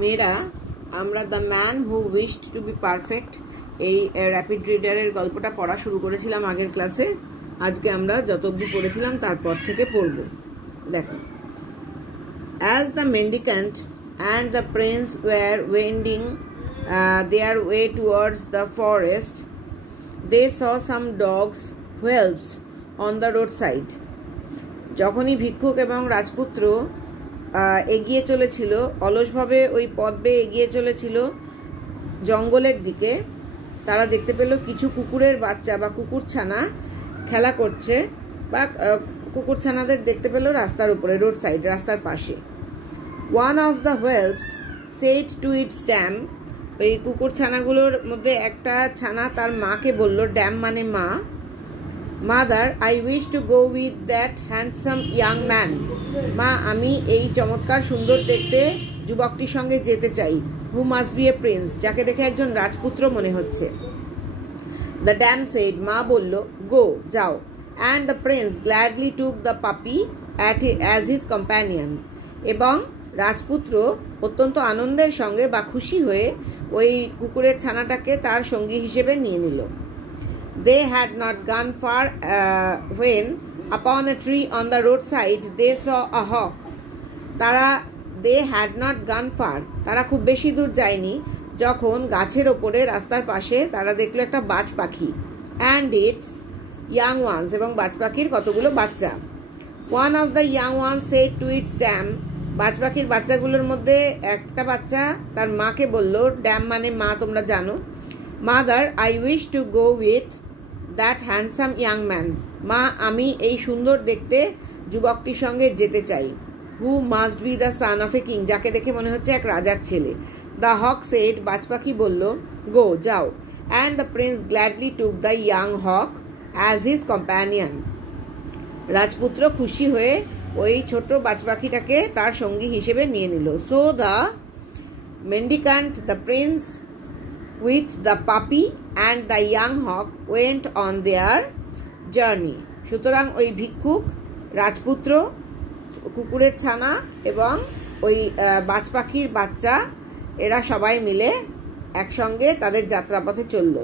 মেয়েরা আমরা the man who wished to be perfect এই র্যাপিড রিডারের গল্পটা পড়া শুরু করেছিলাম আগের ক্লাসে। আজকে আমরা যত অবধি পড়েছিলাম তারপর থেকে পড়ব। দেখো, as the mendicant and the prince were wending their way towards the forest, they saw some dogs whelps on the roadside. যখনই ভিক্ষুক এবং রাজপুত্র এগিয়ে চলেছিল, অলসভাবে ওই পথ বেয়ে এগিয়ে চলেছিল জঙ্গলের দিকে, তারা দেখতে পেল কিছু কুকুরের বাচ্চা বা কুকুরছানা খেলা করছে, বা কুকুরছানাদের দেখতে পেল রাস্তার উপরে, রোড সাইড, রাস্তার পাশে। One of the whelps said to its dam, ওই কুকুরছানাগুলোর মধ্যে একটা ছানা তার মাকে বলল, ড্যাম মানে মা, mother, I wish to go with that handsome young man, মা আমি এই চমৎকার সুন্দর দেখতে যুবকটির সঙ্গে যেতে চাই, who must B A Prince, যাকে দেখে একজন রাজপুত্র মনে হচ্ছে। দ্য ড্যাম সেড, মা বলল, গো, যাও, and the prince gladly took the পাপি অ্যাজ হিজ কম্প্যানিয়ন, এবং রাজপুত্র অত্যন্ত আনন্দের সঙ্গে বা খুশি হয়ে ওই কুকুরের ছানাটাকে তার সঙ্গী হিসেবে নিয়ে নিল। দে হ্যাড নট গান fur when upon a tree on the roadside they saw a hawk. they had not gone far, তারা খুব বেশি দূর যায়নি যখন গাছের ওপরে রাস্তার পাশে তারা দেখলো একটা বাজ পাখি, and its young ones, এবং বাজ পাখির কতগুলো বাচ্চা। one of the young ones said to its dam, বাজ পাখির বাচ্চাগুলোর মধ্যে একটা বাচ্চা তার মাকে বলল, ড্যাম মানে মা, তোমরা জানো, mother, I wish to go with that handsome young man, মা আমি এই সুন্দর দেখতে যুবকটির সঙ্গে যেতে চাই, who must be the son of a king, যাকে দেখে মনে হচ্ছে এক রাজার ছেলে। দ্য হক সেড, বাজ পাখি বলল, গো, যাও, and the prince gladly took the young hawk as his companion, রাজপুত্র খুশি হয়ে ওই ছোট বাজ পাখিটাকে তার সঙ্গী হিসেবে নিয়ে নিল। So the mendicant, the prince with the puppy and the young hawk went on their journey, সুতরাং ওই ভিক্ষুক, রাজপুত্র, কুকুরের ছানা এবং ওই বাজ পাখির বাচ্চা, এরা সবাই মিলে একসঙ্গে তাদের যাত্রাপথে চলল।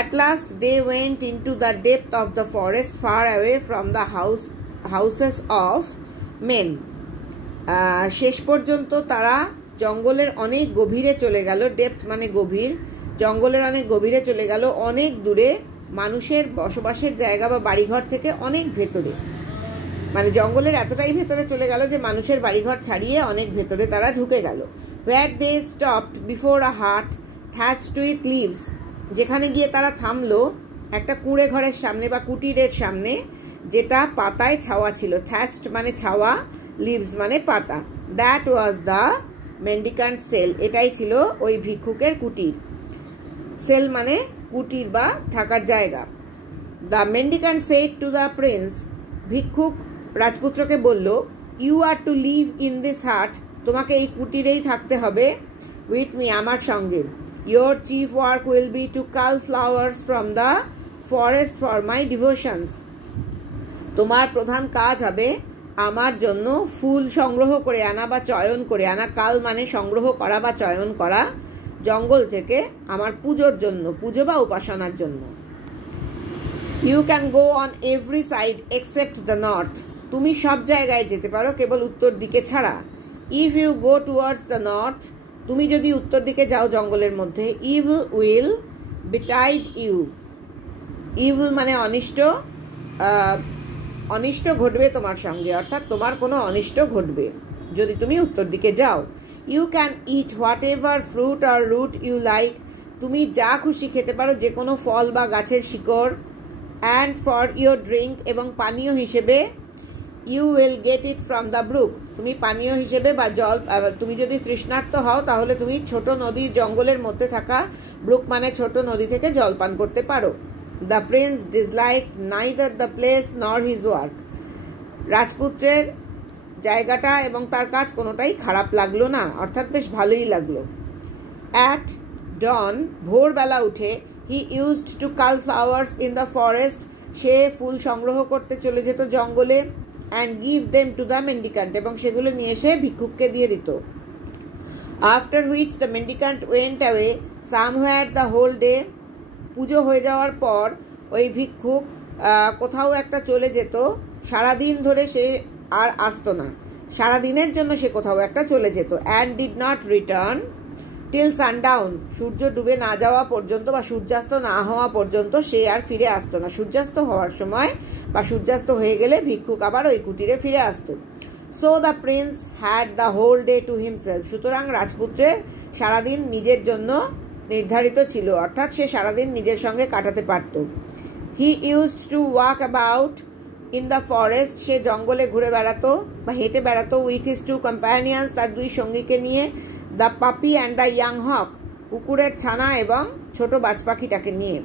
At last they went into the depth of the forest, far away from the houses of men. শেষ পর্যন্ত তারা জঙ্গলের অনেক গভীরে চলে গেল, ডেপথ মানে গভীর, জঙ্গলের অনেক গভীরে চলে গেল, অনেক দূরে, মানুষের বসবাসের জায়গা বা বাড়িঘর থেকে অনেক ভেতরে, মানে জঙ্গলের এতটাই ভেতরে চলে গেল যে মানুষের বাড়িঘর ছাড়িয়ে অনেক ভেতরে তারা ঢুকে গেল। Where they stopped before a hut thatched with leaves, যেখানে গিয়ে তারা থামলো একটা কুঁড়ে ঘরের সামনে বা কুটিরের সামনে, যেটা পাতায় ছাওয়া ছিল, থ্যাচড মানে ছাওয়া, লিভস মানে পাতা। দ্যাট ওয়াজ দ্য মেন্ডিক্যান্ট সেল, এটাই ছিল ওই ভিক্ষুকের কুটির। সেল মানে কুটির বা থাকার জায়গা। The mendicant said to the prince, ভিক্ষুক রাজপুত্রকে বলল, you are to live in this hut, তোমাকে এই কুটিরেই থাকতে হবে, উইথ মি, আমার সঙ্গে। Your chief work will be to cull flowers from the forest for my devotions. তোমার প্রধান কাজ হবে আমার জন্য ফুল সংগ্রহ করে আনা বা চয়ন করে আনা, কাল মানে সংগ্রহ করা বা চয়ন করা, জঙ্গল থেকে আমার পুজোর জন্য, পুজো বা উপাসনার জন্য। You can go on every side except the north. তুমি সব জায়গায় যেতে পারো কেবল উত্তর দিকে ছাড়া। If you go towards the north, তুমি যদি উত্তর দিকে যাও জঙ্গলের মধ্যে, ইভিল উইল বিটাইড ইউ, ইভিল মানে অনিষ্ট, অনিষ্ট ঘটবে তোমার সঙ্গে, অর্থাৎ তোমার কোনো অনিষ্ট ঘটবে যদি তুমি উত্তর দিকে যাও। You can eat whatever fruit or root you like, তুমি যা খুশি খেতে পারো, যে কোনো ফল বা গাছের শিকড়। অ্যান্ড ফর ইউর ড্রিঙ্ক, এবং পানীয় হিসেবে, you will get it from the brook, তুমি পানীয় হিসেবে বা জল, তুমি যদি তৃষ্ণার্ত হও তাহলে তুমি ছোট নদী, জঙ্গলের মধ্যে থাকা ব্রুক মানে ছোট নদী থেকে জল পান করতে পারো। The prince dislike neither the place nor his work, রাজপুত্রের জায়গাটা এবং তার কাজ কোনোটাই খারাপ লাগলো না, অর্থাৎ বেশ ভালোই লাগলো। অ্যাট ডন, ভোরবেলা উঠে, he used to cull flowers in the forest, সে ফুল সংগ্রহ করতে চলে যেত জঙ্গলে। And give them to the mendicant, এবং সেগুলো নিয়ে এসে ভিক্ষুককে দিয়ে দিত। After which the mendicant went away somewhere the whole day. পুজো হয়ে যাওয়ার পর ওই ভিক্ষুক কোথাও একটা চলে যেত, সারাদিন ধরে সে আর আসতো না, সারাদিনের জন্য সে কোথাও একটা চলে যেত। And did not return till sundown, সূর্য ডুবে না যাওয়া পর্যন্ত বা সূর্যাস্ত না হওয়া পর্যন্ত সে আর ফিরে আসতো না। সূর্যাস্ত হওয়ার সময় বা সূর্যাস্ত হয়ে গেলে ভিক্ষুক আবার ওই কুটিরে ফিরে আসতো। So the prince had the whole day to himself, সুতরাং রাজপুত্রের সারাদিন নিজের জন্য নির্ধারিত ছিল, অর্থাৎ সে সারাদিন নিজের সঙ্গে কাটাতে পারত। He used to walk about in the forest, সে জঙ্গলে ঘুরে বেড়াতো বা হেঁটে বেড়াতো। উইথ হিজ টু কম্প্যানিয়ন্স, তার দুই সঙ্গীকে নিয়ে। The puppy and the young হক, কুকুরের ছানা এবং ছোট বাজ পাখিটাকে নিয়ে।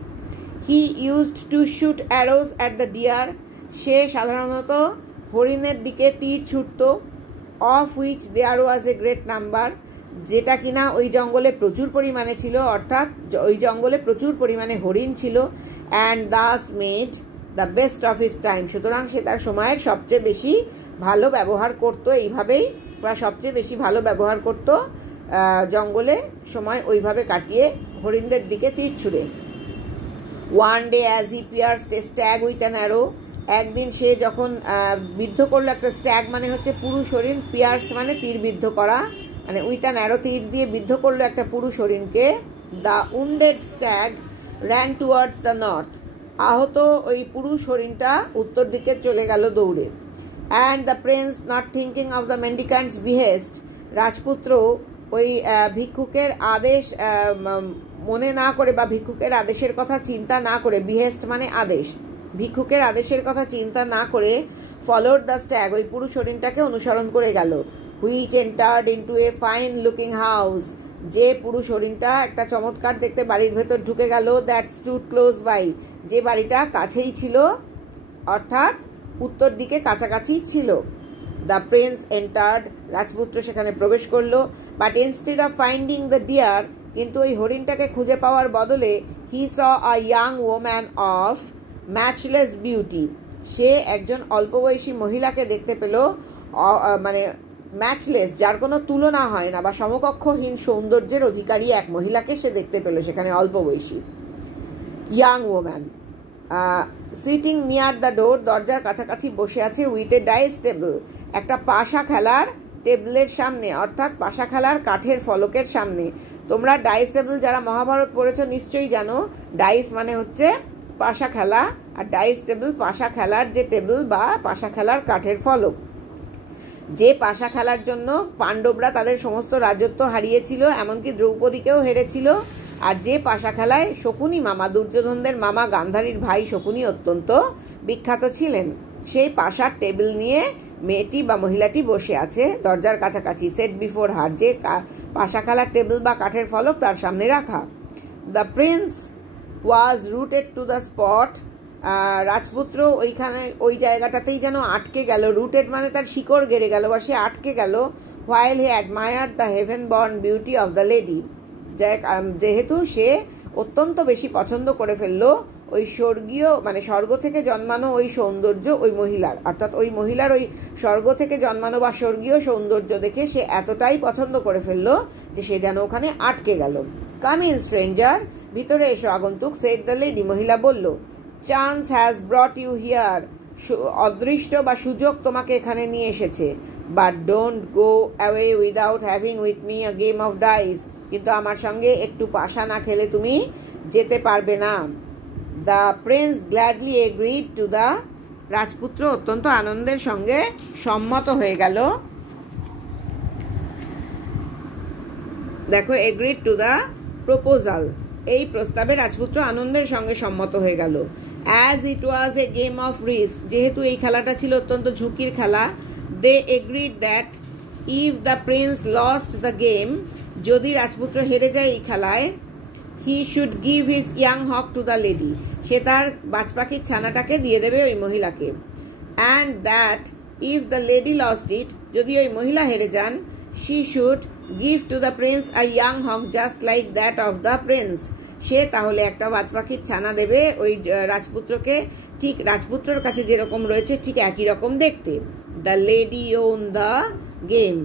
He used to shoot arrows at the deer, সে সাধারণত হরিণের দিকে তীর ছুটত। Of which there was a great number, যেটা কিনা ওই জঙ্গলে প্রচুর পরিমাণে ছিল, অর্থাৎ ওই জঙ্গলে প্রচুর পরিমাণে হরিণ ছিল। And thus made the best of his time, সুতরাং সে তার সময়ের সবচেয়ে বেশি ভালো ব্যবহার করতো। এইভাবেই বা সবচেয়ে বেশি ভালো ব্যবহার করতো, জঙ্গলে সময় ওইভাবে কাটিয়ে হরিণদের দিকে তীর ছুড়ে। One day as he pierced a stag with an arrow, একদিন সে যখন বিদ্ধ করলো একটা স্ট্যাগ মানে হচ্ছে পুরুষ হরিণ, পিয়ার্সড মানে তীর বিদ্ধ করা, মানে উইথ অ্যান অ্যারো তীর দিয়ে বিদ্ধ করলো একটা পুরুষ হরিণকে। The wounded stag ran towards the north, আহত ওই পুরুষ হরিণটা উত্তর দিকে চলে গেল দৌড়ে। And the prince not thinking of the mendicant's behest, রাজপুত্র ওই ভিক্ষুকের আদেশ মনে না করে বা ভিক্ষুকের আদেশের কথা চিন্তা না করে, বিহেস্ট মানে আদেশ, ভিক্ষুকের আদেশের কথা চিন্তা না করে ফলোড দ্য স্ট্যাগ, ওই পুরুষ হরিণটাকে অনুসরণ করে গেল। Which entered into a fine looking house, যে পুরুষ হরিণটা একটা চমৎকার দেখতে বাড়ির ভেতর ঢুকে গেল। দ্যাট স্টুড ক্লোজ বাই, যে বাড়িটা কাছেই ছিল, অর্থাৎ উত্তর দিকে কাছাকাছি ছিল। দ্য প্রিন্স এন্টার্ড, রাজপুত্র সেখানে প্রবেশ করলো। But instead of finding the deer, কিন্তু ওই হরিণটাকে খুঁজে পাওয়ার বদলে he saw a young woman of matchless beauty, সে একজন অল্প বয়সী মহিলাকে দেখতে পেল, মানে ম্যাচলেস, যার কোনো তুলনা হয় না বা সমকক্ষহীন সৌন্দর্যের অধিকারী এক মহিলাকে সে দেখতে পেল সেখানে, অল্প বয়সী young woman. Sitting near the door, দরজার কাছাকাছি বসে আছে। উইথ এ ডাইস টেবল, একটা পাশা খেলার টেবিলের সামনে, অর্থাৎ পাশা খেলার কাঠের ফলকের সামনে। তোমরা ডাইস টেবিল যারা মহাভারত পড়েছ নিশ্চয়ই জানো, ডাইস মানে হচ্ছে পাশা খেলা, আর ডাইস টেবিল পাশা খেলার যে টেবিল বা পাশা খেলার কাঠের ফলক। যে পাশা খেলার জন্য পাণ্ডবরা তাদের সমস্ত রাজত্ব হারিয়েছিল, এমনকি দ্রৌপদীকেও হেরেছিল। আর যে পাশা খেলায় শকুনি মামা, দুর্যোধনদের মামা গান্ধারীর ভাই শকুনি অত্যন্ত বিখ্যাত ছিলেন, সেই পাশার টেবিল নিয়ে মেয়েটি বা মহিলাটি বসে আছে দরজার কাছাকাছি। সেট বিফোর হার, যে পাশা খেলার টেবিল বা কাঠের ফলক তার সামনে রাখা। The Prince was rooted to the spot, রাজপুত্র ওইখানে ওই জায়গাটাতেই যেন আটকে গেল। রুটেড মানে তার শিকড় গেড়ে গেল বা সে আটকে গেল। While he admired the haven born beauty of the lady, যেহেতু সে অত্যন্ত বেশি পছন্দ করে ফেললো ওই স্বর্গীয় মানে স্বর্গ থেকে জন্মানো ওই সৌন্দর্য ওই মহিলার, অর্থাৎ ওই মহিলার ওই স্বর্গ থেকে জন্মানো বা স্বর্গীয় সৌন্দর্য দেখে সে এতটাই পছন্দ করে ফেললো যে সে যেন ওখানে আটকে গেল। কাম ইন স্ট্রেঞ্জার, ভিতরে এসো আগন্তুক। সেড দ্য লেডি, মহিলা বলল। Chance has brought you here, অদৃষ্ট বা সুযোগ তোমাকে এখানে নিয়ে এসেছে। But don't go away without having with me a game of dice, কিন্তু আমার সঙ্গে একটু পাশা না খেলে তুমি যেতে পারবে না। The prince gladly agreed to the, রাজপুত্র অত্যন্ত আনন্দের সঙ্গে সম্মত হয়ে গেল। দেখো, এগ্রিড টু দ্য প্রপোজাল, এই প্রস্তাবে রাজপুত্র আনন্দের সঙ্গে সম্মত হয়ে গেল। As it was a game of risk, যেহেতু এই খেলাটা ছিল অত্যন্ত ঝুঁকির খেলা। They agreed that if the prince lost the game, যদি রাজপুত্র হেরে যায় এই খেলায়, he should give his young hawk to the lady, সে তার বাজপাখির ছানাটাকে দিয়ে দেবে ওই মহিলাকে। And that if the lady lost it, যদি ওই মহিলা হেরে যান, she should give to the prince a young Haque just like that of the prince, সে তাহলে একটা বাজপাখির ছানা দেবে ওই রাজপুত্রকে, ঠিক রাজপুত্রের কাছে যেরকম রয়েছে ঠিক একই রকম দেখতে। The lady won the game,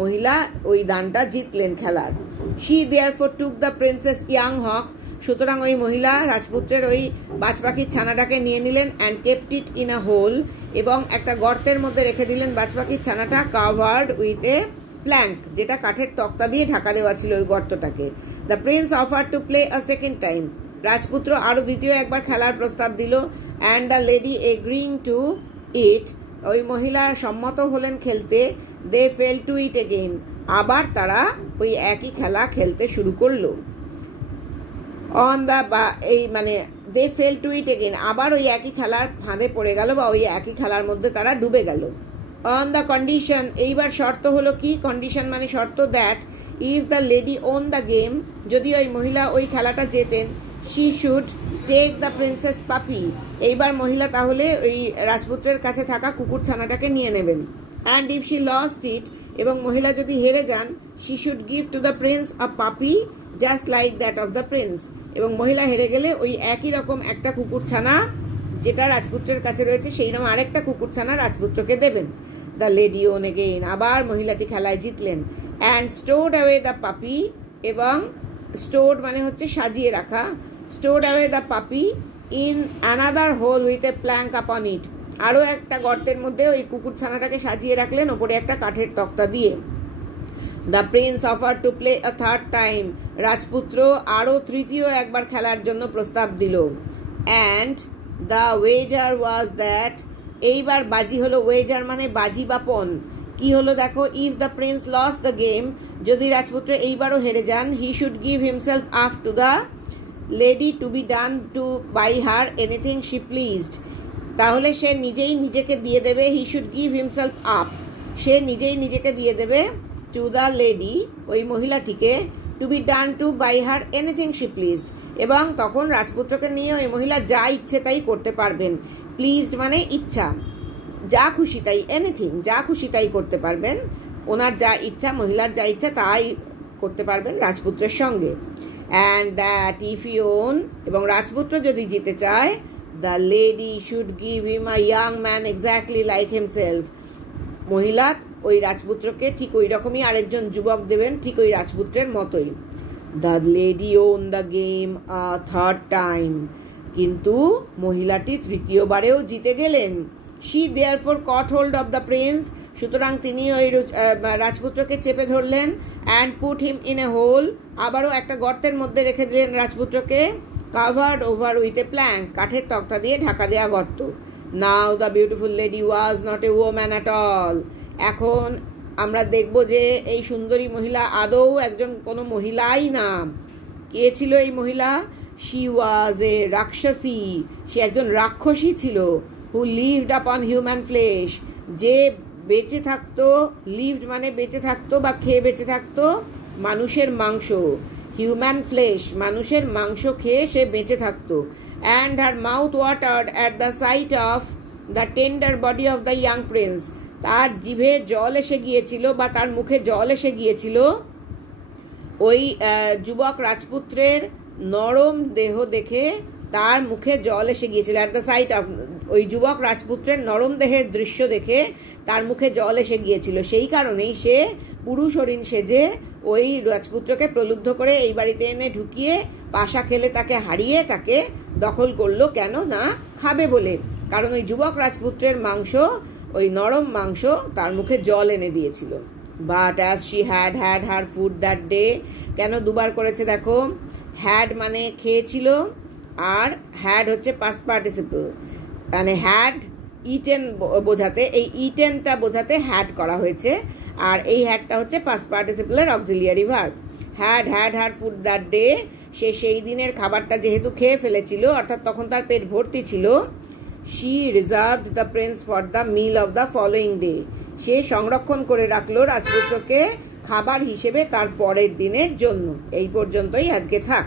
মহিলা ওই দানটা জিতলেন খেলার। She therefore took the prince's young hawk, সুতরাং ওই মহিলা রাজপুত্রের ওই বাজপাখির ছানাটাকে নিয়ে নিলেন and kept it in a hole, এবং একটা গর্তের মধ্যে রেখে দিলেন বাজপাখির ছানাটা, কাভার্ড উইথ এ প্ল্যাঙ্ক, যেটা কাঠের তক্তা দিয়ে ঢাকা দেওয়া ছিল ওই গর্তটাকে। The prince offer to play a second time, রাজপুত্র আরও দ্বিতীয় একবার খেলার প্রস্তাব দিল। And the lady agreeing to it, ওই মহিলা সম্মত হলেন খেলতে। They fell to it again, আবার তারা ওই একই খেলা খেলতে শুরু করলো। On the they fell to it again, আবার ওই একই খেলার ফাঁদে পড়ে গেল বা ওই একই খেলার মধ্যে তারা ডুবে গেল। অন দ্য কন্ডিশন, এইবার শর্ত হলো কি, কন্ডিশন মানে শর্ত, that if the lady won the game, যদি ওই মহিলা ওই খেলাটা জেতেন, she should take the princess puppy, এইবার মহিলা তাহলে ওই রাজপুত্রের কাছে থাকা কুকুর ছানাটাকে নিয়ে নেবেন। And if she lost it, এবং মহিলা যদি হেরে যান, she should give to the prince a puppy just like that of the prince, এবং মহিলা হেরে গেলে ওই একই রকম একটা কুকুরছানা যেটা রাজপুত্রের কাছে রয়েছে সেই রকম আরেকটা কুকুরছানা রাজপুত্রকে দেবেন। দ্য লেডি ওন এগেইন, আবার মহিলাটি খেলায় জিতলেন। অ্যান্ড স্টোর্ড অ্যাওয়ে দ্য পাপি, এবং স্টোর্ড মানে হচ্ছে সাজিয়ে রাখা, stored away the puppy in another hole with a plank upon it, আরও একটা গর্তের মধ্যে ওই কুকুরছানাটাকে সাজিয়ে রাখলেন ওপরে একটা কাঠের তক্তা দিয়ে। The prince offer to play a third time, রাজপুত্র আরও তৃতীয় একবার খেলার জন্য প্রস্তাব দিল। অ্যান্ড দ্য ওয়েজার ওয়াজ দ্যাট, এইবার বাজি হলো, ওয়েজার মানে বাজি বা পণ, কি হলো দেখো, if the prince loss the game, যদি রাজপুত্র এইবারও হেরে যান, he should give himself up to the lady to be done to by her anything she pleased, তাহলে সে নিজেই নিজেকে দিয়ে দেবে, he should give himself up, সে নিজেই নিজেকে দিয়ে দেবে, টু দ্য লেডি ওই মহিলাটিকে, to be done to by her anything she pleased, এবং তখন রাজপুত্রকে নিয়ে ওই মহিলা যা ইচ্ছে তাই করতে পারবেন। প্লিজড মানে ইচ্ছা, যা খুশি তাই, এনিথিং যা খুশি তাই করতে পারবেন, ওনার যা ইচ্ছা, মহিলার যা ইচ্ছা তাই করতে পারবেন রাজপুত্রের সঙ্গে। And that if he won, এবং রাজপুত্র যদি জিতে চায়, the lady should give him a young man exactly like himself, মহিলা ওই রাজপুত্রকে ঠিক ওই রকমই আরেকজন যুবক দেবেন, ঠিক ওই রাজপুত্রের মতোই। The lady won the game a third time, কিন্তু মহিলাটি তৃতীয়বারেও জিতে গেলেন। She therefore caught hold of the prince, সুতরাং তিনি ওই রাজপুত্রকে চেপে ধরলেন। And put him in a hole, আবারও একটা গর্তের মধ্যে রেখে দিলেন রাজপুত্রকে, covered over with a plank, কাঠের তক্তা দিয়ে ঢাকা দেওয়া গর্ত। Now the beautiful lady was not a woman at all, এখন আমরা দেখব যে এই সুন্দরী মহিলা আদৌ একজন কোনো মহিলাই না। কে ছিল এই মহিলা? শি ওয়াজ এ রাক্ষসী, সে একজন রাক্ষসী ছিল। হু লিভড আপন হিউম্যান ফ্লেশ, যে বেঁচে থাকতো, লিভড মানে বেঁচে থাকতো বা খেয়ে বেঁচে থাকতো মানুষের মাংস, হিউম্যান ফ্লেশ মানুষের মাংস খেয়ে সে বেঁচে থাকতো। And her mouth watered at the sight of the tender body of the young prince, তার জিভে জল এসে গিয়েছিল বা তার মুখে জল এসে গিয়েছিল ওই যুবক রাজপুত্রের নরম দেহ দেখে, তার মুখে জল এসে গিয়েছিল। অ্যাট দ্য সাইট অফ, ওই যুবক রাজপুত্রের নরম দেহের দৃশ্য দেখে তার মুখে জল এসে গিয়েছিল, সেই কারণেই সে পুরুষ হরিণ সেজে ওই রাজপুত্রকে প্রলুব্ধ করে এই বাড়িতে এনে ঢুকিয়ে পাশা খেলে তাকে হারিয়ে তাকে দখল করলো। কেন না খাবে বলে, কারণ ওই যুবক রাজপুত্রের মাংস, ওই নরম মাংস তার মুখে জল এনে দিয়েছিল। But as she had her food that day, কেন দুবার করেছে দেখো, হ্যাড মানে খেয়েছিল, আর হ্যাড হচ্ছে পাস্ট পার্টিসিপল, মানে হ্যাড ইটেন বোঝাতে, এই ইটেনটা বোঝাতে হ্যাড করা হয়েছে, আর এই হ্যাডটা হচ্ছে পাস্ট পার্টিসিপলের auxiliary verb. Had her food that day, সে সেই দিনের খাবারটা যেহেতু খেয়ে ফেলেছিল, অর্থাৎ তখন তার পেট ভর্তি ছিল। She reserved the prince for the meal of the following day, সে সংরক্ষণ করে রাখলো রাজপুত্রকে খাবার হিসেবে তার পরের দিনের জন্য। এই পর্যন্তই আজকে থাক।